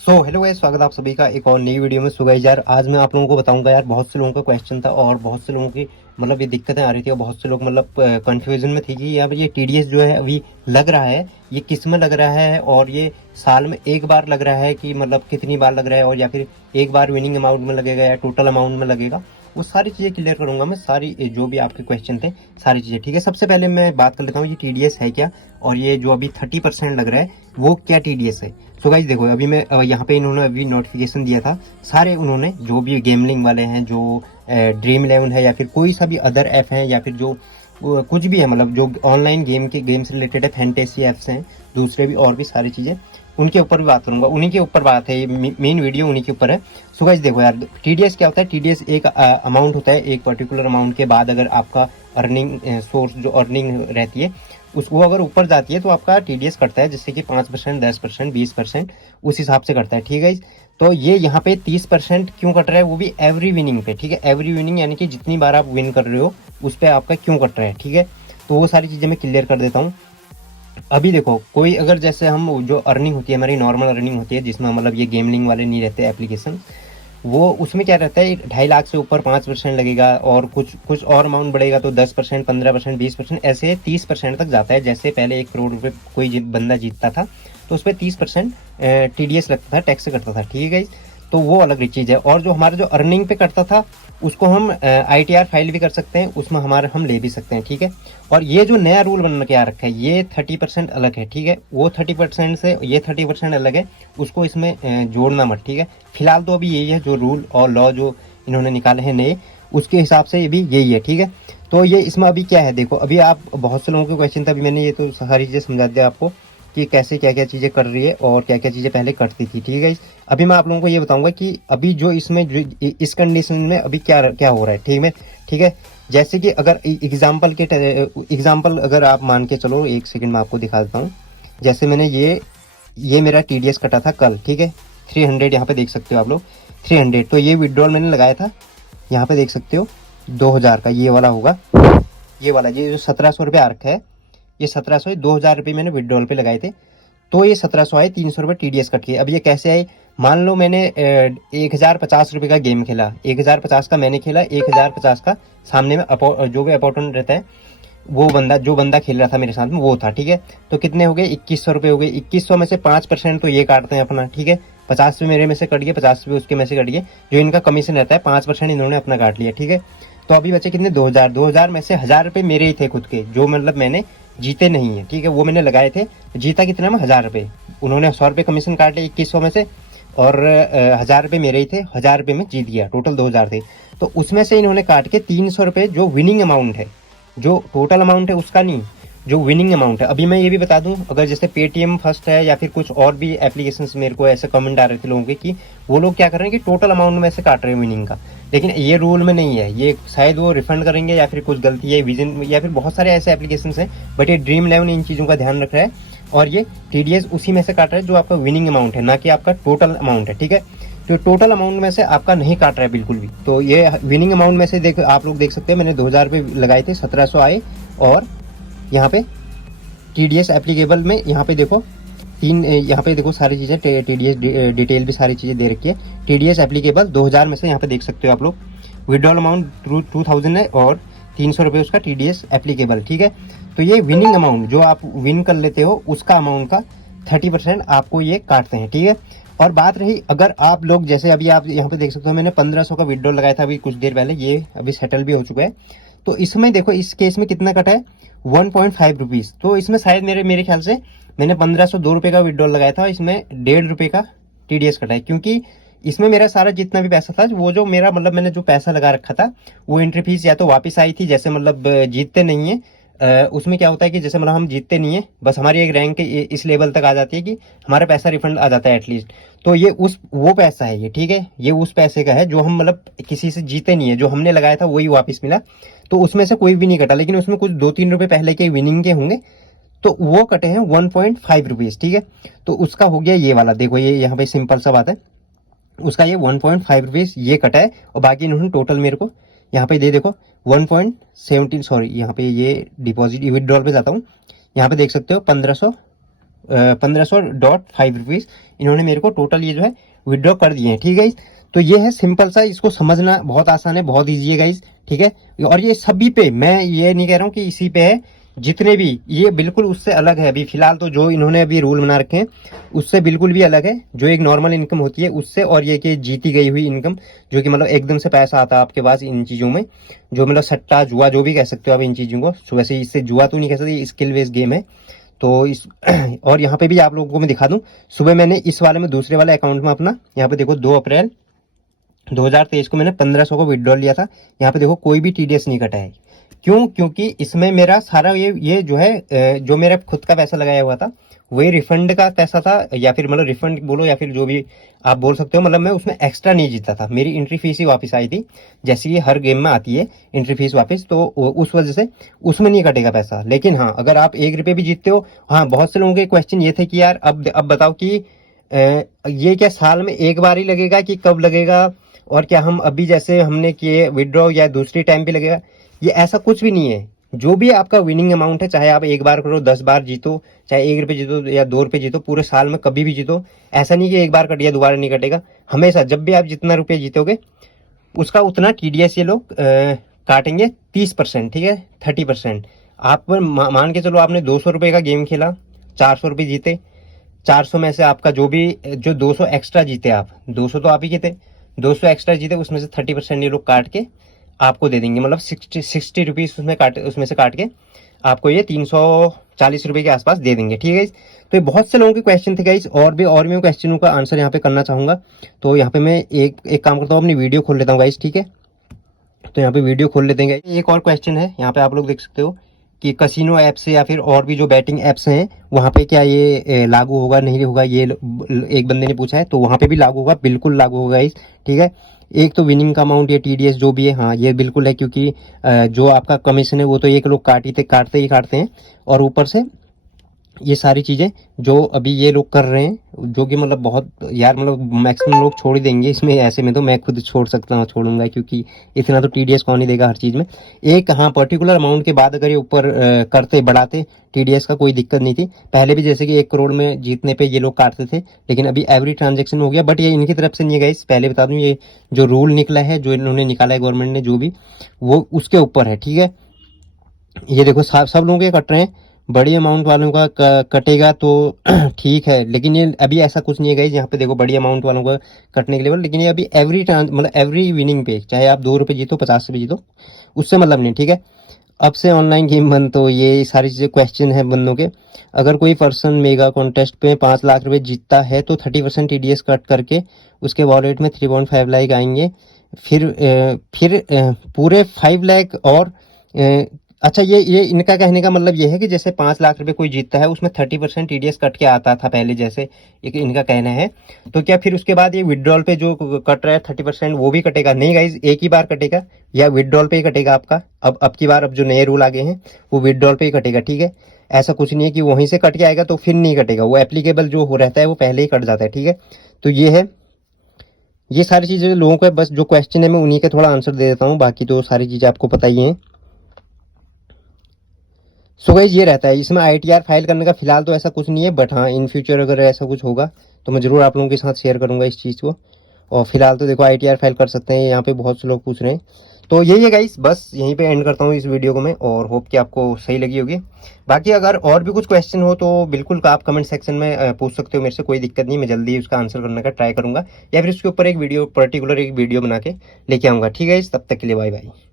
Hello guys, स्वागत है आप सभी का एक और नई वीडियो में। सो गाइस यार, आज मैं आप लोगों को बताऊंगा यार, बहुत से लोगों का क्वेश्चन था और बहुत से लोगों की मतलब ये दिक्कतें आ रही थी और बहुत से लोग मतलब कंफ्यूजन में थी कि यार ये टीडीएस जो है अभी लग रहा है, ये किस में लग रहा है और ये साल में एक बार लग रहा है कि मतलब कितनी बार लग रहा है, और या फिर एक बार विनिंग अमाउंट में लगेगा या टोटल अमाउंट में लगेगा। वो सारी चीज़ें क्लियर करूंगा मैं, सारी जो भी आपके क्वेश्चन थे सारी चीज़ें। ठीक है, सबसे पहले मैं बात कर लेता हूँ ये टीडीएस है क्या, और ये जो अभी 30% लग रहा है वो क्या टीडीएस है। सो गाइज देखो, अभी मैं यहाँ पे इन्होंने अभी नोटिफिकेशन दिया था, सारे उन्होंने जो भी गेमलिंग वाले हैं, जो ड्रीम इलेवन है या फिर कोई सा भी अदर ऐप है या फिर जो कुछ भी है, मतलब जो ऑनलाइन गेम से रिलेटेड है, फैंटेसी ऐप्स हैं, दूसरे भी और भी सारी चीज़ें, उनके ऊपर भी बात करूंगा। उन्हीं के ऊपर बात है, ये मेन वीडियो उन्हीं के ऊपर है। सो गाइज देखो यार, टीडीएस क्या होता है। टीडीएस एक अमाउंट होता है, एक पर्टिकुलर अमाउंट के बाद अगर आपका अर्निंग सोर्स जो अर्निंग रहती है उसको अगर ऊपर जाती है तो आपका टीडीएस कटता है, जिससे कि 5%, 10%, 20% उस हिसाब से कटता है। ठीक है, तो ये यहाँ पे 30% क्यों कट रहा है, वो भी एवरी विनिंग पे। ठीक है, एवरी विनिंग यानी कि जितनी बार आप विन कर रहे हो उस पर आपका क्यों कट रहा है। ठीक है, तो वो सारी चीज़ें मैं क्लियर कर देता हूँ। अभी देखो, कोई अगर जैसे हम जो अर्निंग होती है हमारी नॉर्मल अर्निंग होती है, जिसमें मतलब ये गेमलिंग वाले नहीं रहते एप्लीकेशन, वो उसमें क्या रहता है, 2.5 लाख से ऊपर 5% लगेगा, और कुछ कुछ और अमाउंट बढ़ेगा तो 10%, 15%, 20%, ऐसे 30% तक जाता है। जैसे पहले 1 करोड़ रुपए कोई बंदा जीतता था तो उस पर 30% टीडीएस लगता था, टैक्स कटता था। ठीक है, तो वो अलग चीज़ है। और जो हमारा जो अर्निंग पे कटता था उसको हम आईटीआर फाइल भी कर सकते हैं, उसमें हमारे हम ले भी सकते हैं। ठीक है, और ये जो नया रूल बन के आ रखा है ये 30% अलग है। ठीक है, वो 30% से ये 30% अलग है, उसको इसमें जोड़ना मत। ठीक है, फिलहाल तो अभी यही है जो रूल और लॉ जो इन्होंने निकाले हैं नए, उसके हिसाब से ये भी यही है। ठीक है, तो ये इसमें अभी क्या है, देखो अभी आप बहुत से लोगों के क्वेश्चन था, अभी मैंने ये तो सारी चीज़ें समझा दिया आपको कि कैसे क्या क्या चीज़ें कर रही है और क्या क्या चीज़ें पहले करती थी। ठीक है, अभी मैं आप लोगों को ये बताऊंगा कि अभी जो इसमें जो इस कंडीशन में अभी क्या क्या हो रहा है। ठीक है, जैसे कि अगर एग्जाम्पल अगर आप मान के चलो, एक सेकंड में आपको दिखा देता हूँ। जैसे मैंने ये मेरा टीडीएस कटा था कल। ठीक है, 300 यहाँ पे देख सकते हो आप लोग, 300। तो ये विड्रॉल मैंने लगाया था, यहाँ पे देख सकते हो 2000 का ये वाला होगा, ये वाला ये जो 1700 रुपये आ रखा है, ये 1700, 2000 रुपये मैंने विड्रॉल पे लगाए थे। तो ये 1700 आए, 300 रुपये टीडीएस कट के। अब ये कैसे आए, मान लो मैंने 1050 रुपये का गेम खेला, 1050 का मैंने खेला, 1050 का सामने में जो भी अपोनेंट रहता है, वो बंदा जो बंदा खेल रहा था मेरे साथ में वो था। ठीक है, तो कितने हो गए, 2100 रुपये हो गए। 2100 में से 5% तो ये काटते हैं अपना। ठीक है, 50 मेरे में से कट गए, 50 उसके में से कट गए, जो इनका कमीशन रहता है 5% इन्होंने अपना काट लिया। ठीक है, तो अभी बचे कितने, 2000। 2000 में से 1000 रुपये मेरे ही थे खुद के, जो मतलब मैंने जीते नहीं है। ठीक है, वो मैंने लगाए थे, जीता कितना में, 1000 रुपये। उन्होंने 100 रुपये कमीशन काट लिया 2100 में से, और 1000 रुपये मेरे ही थे, 1000 रुपये में जीत गया, टोटल 2000 थे। तो उसमें से इन्होंने काट के 300 रुपये जो विनिंग अमाउंट है, जो टोटल अमाउंट है उसका नहीं, जो विनिंग अमाउंट है। अभी मैं ये भी बता दूं, अगर जैसे पेटीएम फर्स्ट है या फिर कुछ और भी एप्लीकेशंस, मेरे को ऐसे कमेंट आ रहे थे लोगों के कि वो लोग क्या कर रहे हैं कि टोटल अमाउंट में से काट रहे हैं विनिंग का, लेकिन ये रूल में नहीं है। ये शायद वो रिफंड करेंगे या फिर कुछ गलती है विजन या फिर बहुत सारे ऐसे एप्लीकेशंस हैं, बट ये ड्रीम इलेवन इन चीज़ों का ध्यान रख रहा है, और ये टीडीएस उसी में से काट रहा है जो आपका विनिंग अमाउंट है, ना कि आपका टोटल अमाउंट है। ठीक है, तो टोटल अमाउंट में से आपका नहीं काट रहा है बिल्कुल भी। तो ये विनिंग अमाउंट में से देख आप लोग देख सकते हैं, मैंने 2000 रुपये लगाए थे, 1700 आए, और यहाँ पे टीडीएस एप्लीकेबल में यहाँ पे देखो यहाँ पे देखो सारी चीज़ें, टीडीएस डिटेल भी सारी चीज़ें दे रखी है। टीडीएस एप्लीकेबल 2000 में से यहाँ पे देख सकते हो आप लोग, विड्रॉल अमाउंट 2000 है और 300 रुपये उसका टीडीएस एप्लीकेबल। ठीक है, तो ये विनिंग अमाउंट जो आप विन कर लेते हो उसका अमाउंट का 30% आपको ये काटते हैं। ठीक है, और बात रही अगर आप लोग जैसे अभी आप यहाँ पे देख सकते हो, मैंने 1500 का विड्रॉल लगाया था अभी कुछ देर पहले, ये अभी सेटल भी हो चुका है। तो इसमें देखो इस केस में कितना कटा है, 1.5 रुपीज़। तो इसमें शायद मेरे ख्याल से मैंने 1502 रुपये का विड्रॉल लगाया था, इसमें 1.5 रुपये का टीडीएस कटा है, क्योंकि इसमें मेरा सारा जितना भी पैसा था, वो जो मेरा मतलब मैंने जो पैसा लगा रखा था, वो एंट्री फीस या तो वापस आई थी, जैसे मतलब जीतते नहीं है। उसमें क्या होता है कि जैसे मतलब हम जीतते नहीं है, बस हमारी एक रैंक इस लेवल तक आ जाती है कि हमारा पैसा रिफंड आ जाता है एटलीस्ट। तो ये वो पैसा है ये। ठीक है, ये उस पैसे का है जो हम मतलब किसी से जीते नहीं है, जो हमने लगाया था वही वापस मिला। तो उसमें से कोई भी नहीं कटा, लेकिन उसमें कुछ 2-3 रुपए पहले के विनिंग के होंगे, तो वो कटे हैं 1.5 रुपीज़। ठीक है, तो उसका हो गया ये वाला, देखो ये यहाँ पे सिंपल सा बात है, उसका ये 1.5 रुपीज़ ये कटा है, और बाकी इन्होंने टोटल मेरे को यहाँ पे दे देखो 1.17, सॉरी यहाँ पे ये डिपॉजिट विड्रॉल पे जाता हूँ, यहाँ पे देख सकते हो 1500 1500.5 रुपीज़ इन्होंने मेरे को टोटल ये जो है विड्रॉ कर दिए हैं। ठीक है गाइस, तो ये है सिंपल सा, इसको समझना बहुत आसान है, बहुत ईजी है गाइस। ठीक है, और ये सभी पे, मैं ये नहीं कह रहा हूँ कि इसी पे है, जितने भी, ये बिल्कुल उससे अलग है। अभी फिलहाल तो जो इन्होंने अभी रूल बना रखे हैं उससे बिल्कुल भी अलग है, जो एक नॉर्मल इनकम होती है उससे, और ये कि जीती गई हुई इनकम, जो कि मतलब एकदम से पैसा आता है आपके पास इन चीज़ों में, जो मतलब सट्टा जुआ जो भी कह सकते हो आप इन चीज़ों को। वैसे इससे जुआ तो नहीं कह सकते, स्किल बेस्ड गेम है। तो इस और यहाँ पे भी आप लोगों को मैं दिखा दूं, सुबह मैंने इस वाले में, दूसरे वाले अकाउंट में अपना, यहाँ पे देखो 2 अप्रैल 2023 को मैंने 1500 को विड्रॉ लिया था। यहाँ पे देखो कोई भी टीडीएस नहीं कटा है। क्यों? क्योंकि इसमें मेरा सारा ये जो है जो मेरा खुद का पैसा लगाया हुआ था वही रिफंड का पैसा था, या फिर मतलब रिफंड बोलो या फिर जो भी आप बोल सकते हो, मतलब मैं उसमें एक्स्ट्रा नहीं जीता था। मेरी एंट्री फीस ही वापस आई थी, जैसे कि हर गेम में आती है एंट्री फीस वापस, तो उस वजह से उसमें नहीं कटेगा पैसा। लेकिन हाँ, अगर आप 1 रुपये भी जीतते हो, हाँ, बहुत से लोगों के क्वेश्चन ये थे कि यार अब बताओ कि ये क्या साल में एक बार ही लगेगा कि कब लगेगा, और क्या हम अभी जैसे हमने किए विड्रॉ या दूसरी टाइम भी लगेगा? ये ऐसा कुछ भी नहीं है। जो भी आपका विनिंग अमाउंट है, चाहे आप एक बार करो 10 बार जीतो, चाहे 1 रुपये जीतो या 2 रुपये जीतो, पूरे साल में कभी भी जीतो, ऐसा नहीं कि एक बार कट गया दोबारा नहीं कटेगा। हमेशा जब भी आप जितना रुपये जीतोगे उसका उतना टीडीएस ये लोग काटेंगे 30%। ठीक है, 30%। आप मान के चलो आपने 200 रुपये का गेम खेला, 400 रुपये जीते, 400 में से आपका जो भी, जो 200 एक्स्ट्रा जीते, आप 200 तो आप ही के थे, 200 एक्स्ट्रा जीते, उसमें से 30% ये लोग काट के आपको दे देंगे, मतलब 60 रुपीज़ उसमें से काट के आपको ये 340 रुपये के आसपास दे देंगे। ठीक है गाइस, तो ये बहुत से लोगों के क्वेश्चन थे गाइस, और भी मैं क्वेश्चनों का आंसर यहाँ पे करना चाहूँगा। तो यहाँ पे मैं एक काम करता हूँ, अपनी वीडियो खोल लेता हूँ गाइस। ठीक है, तो यहाँ पे वीडियो खोल लेते हैं। एक और क्वेश्चन है, यहाँ पे आप लोग देख सकते हो कि कसिनो ऐप से या फिर और भी जो बैटिंग ऐप्स हैं वहाँ पे क्या ये लागू होगा नहीं होगा, ये एक बंदे ने पूछा है। तो वहाँ पे भी लागू होगा, बिल्कुल लागू होगा इस। ठीक है, एक तो विनिंग का अमाउंट, ये टीडीएस जो भी है, हाँ ये बिल्कुल है, क्योंकि जो आपका कमीशन है वो तो एक लोग काटते ही हैं, और ऊपर से ये सारी चीज़ें जो अभी ये लोग कर रहे हैं, जो कि मतलब बहुत यार, मतलब मैक्सिमम लोग छोड़ ही देंगे इसमें। ऐसे में तो मैं खुद छोड़ सकता हूँ, छोड़ूंगा, क्योंकि इतना तो टीडीएस कौन ही देगा हर चीज़ में। एक हाँ, पर्टिकुलर अमाउंट के बाद अगर ये ऊपर करते बढ़ाते टीडीएस का, कोई दिक्कत नहीं थी। पहले भी जैसे कि 1 करोड़ में जीतने पे ये लोग काटते थे, लेकिन अभी एवरी ट्रांजेक्शन हो गया। बट ये इनकी तरफ से नहीं है गाइस, पहले बता दूँ, ये जो रूल निकला है, जो इन्होंने निकाला है गवर्नमेंट ने, जो भी, वो उसके ऊपर है। ठीक है, ये देखो सब लोगों के कट रहे हैं, बड़ी अमाउंट वालों का कटेगा तो ठीक है, लेकिन ये अभी ऐसा कुछ नहीं है गाइस। यहाँ पे देखो बड़ी अमाउंट वालों का कटने के लिए, लेकिन ये अभी मतलब एवरी विनिंग पे, चाहे आप 2 रुपये जीतो, 50 रुपये जीतो, उससे मतलब नहीं। ठीक है, अब से ऑनलाइन गेम बंद, तो ये सारी चीज़ें क्वेश्चन है बंदों के। अगर कोई पर्सन मेगा कॉन्टेस्ट पे 5 लाख रुपए जीतता है तो 30% टीडीएस कट करके उसके वॉलेट में 3.5 लाख आएंगे, फिर पूरे 5 लाख, और अच्छा, ये इनका कहने का मतलब ये है कि जैसे 5 लाख रुपए कोई जीतता है, उसमें 30% टीडीएस कट के आता था पहले, जैसे एक इनका कहना है। तो क्या फिर उसके बाद ये विड्रॉल पे जो कट रहा है 30%, वो भी कटेगा? नहीं गाइज, एक ही बार कटेगा, या विड्रॉल पे ही कटेगा आपका। अब की बार, अब जो नए रूल आ गए हैं वो विड्रॉल पे ही कटेगा। ठीक है, ऐसा कुछ नहीं है कि वहीं से कट के आएगा तो फिर नहीं कटेगा, वो एप्लीकेबल जो हो रहता है वो पहले ही कट जाता है। ठीक है, तो ये है, ये सारी चीज़ें लोगों का, बस जो क्वेश्चन है मैं उन्हीं का थोड़ा आंसर दे देता हूँ, बाकी तो सारी चीज़ें आपको पता ही हैं। सो गाइस, ये रहता है इसमें आईटीआर फाइल करने का। फिलहाल तो ऐसा कुछ नहीं है, बट हाँ, इन फ्यूचर अगर ऐसा कुछ होगा तो मैं ज़रूर आप लोगों के साथ शेयर करूंगा इस चीज़ को। और फिलहाल तो देखो आईटीआर फाइल कर सकते हैं, यहाँ पे बहुत से लोग पूछ रहे हैं। तो यही है गाइस, बस यहीं पे एंड करता हूँ इस वीडियो को मैं, और होप कि आपको सही लगी होगी। बाकी अगर और भी कुछ क्वेश्चन हो तो बिल्कुल आप कमेंट सेक्शन में पूछ सकते हो मेरे से, कोई दिक्कत नहीं, मैं जल्दी उसका आंसर करने का ट्राई करूंगा, या फिर उसके ऊपर एक वीडियो, पर्टिकुलर एक वीडियो बना के लेके आऊँगा। ठीक है, तब तक के लिए बाय बाय।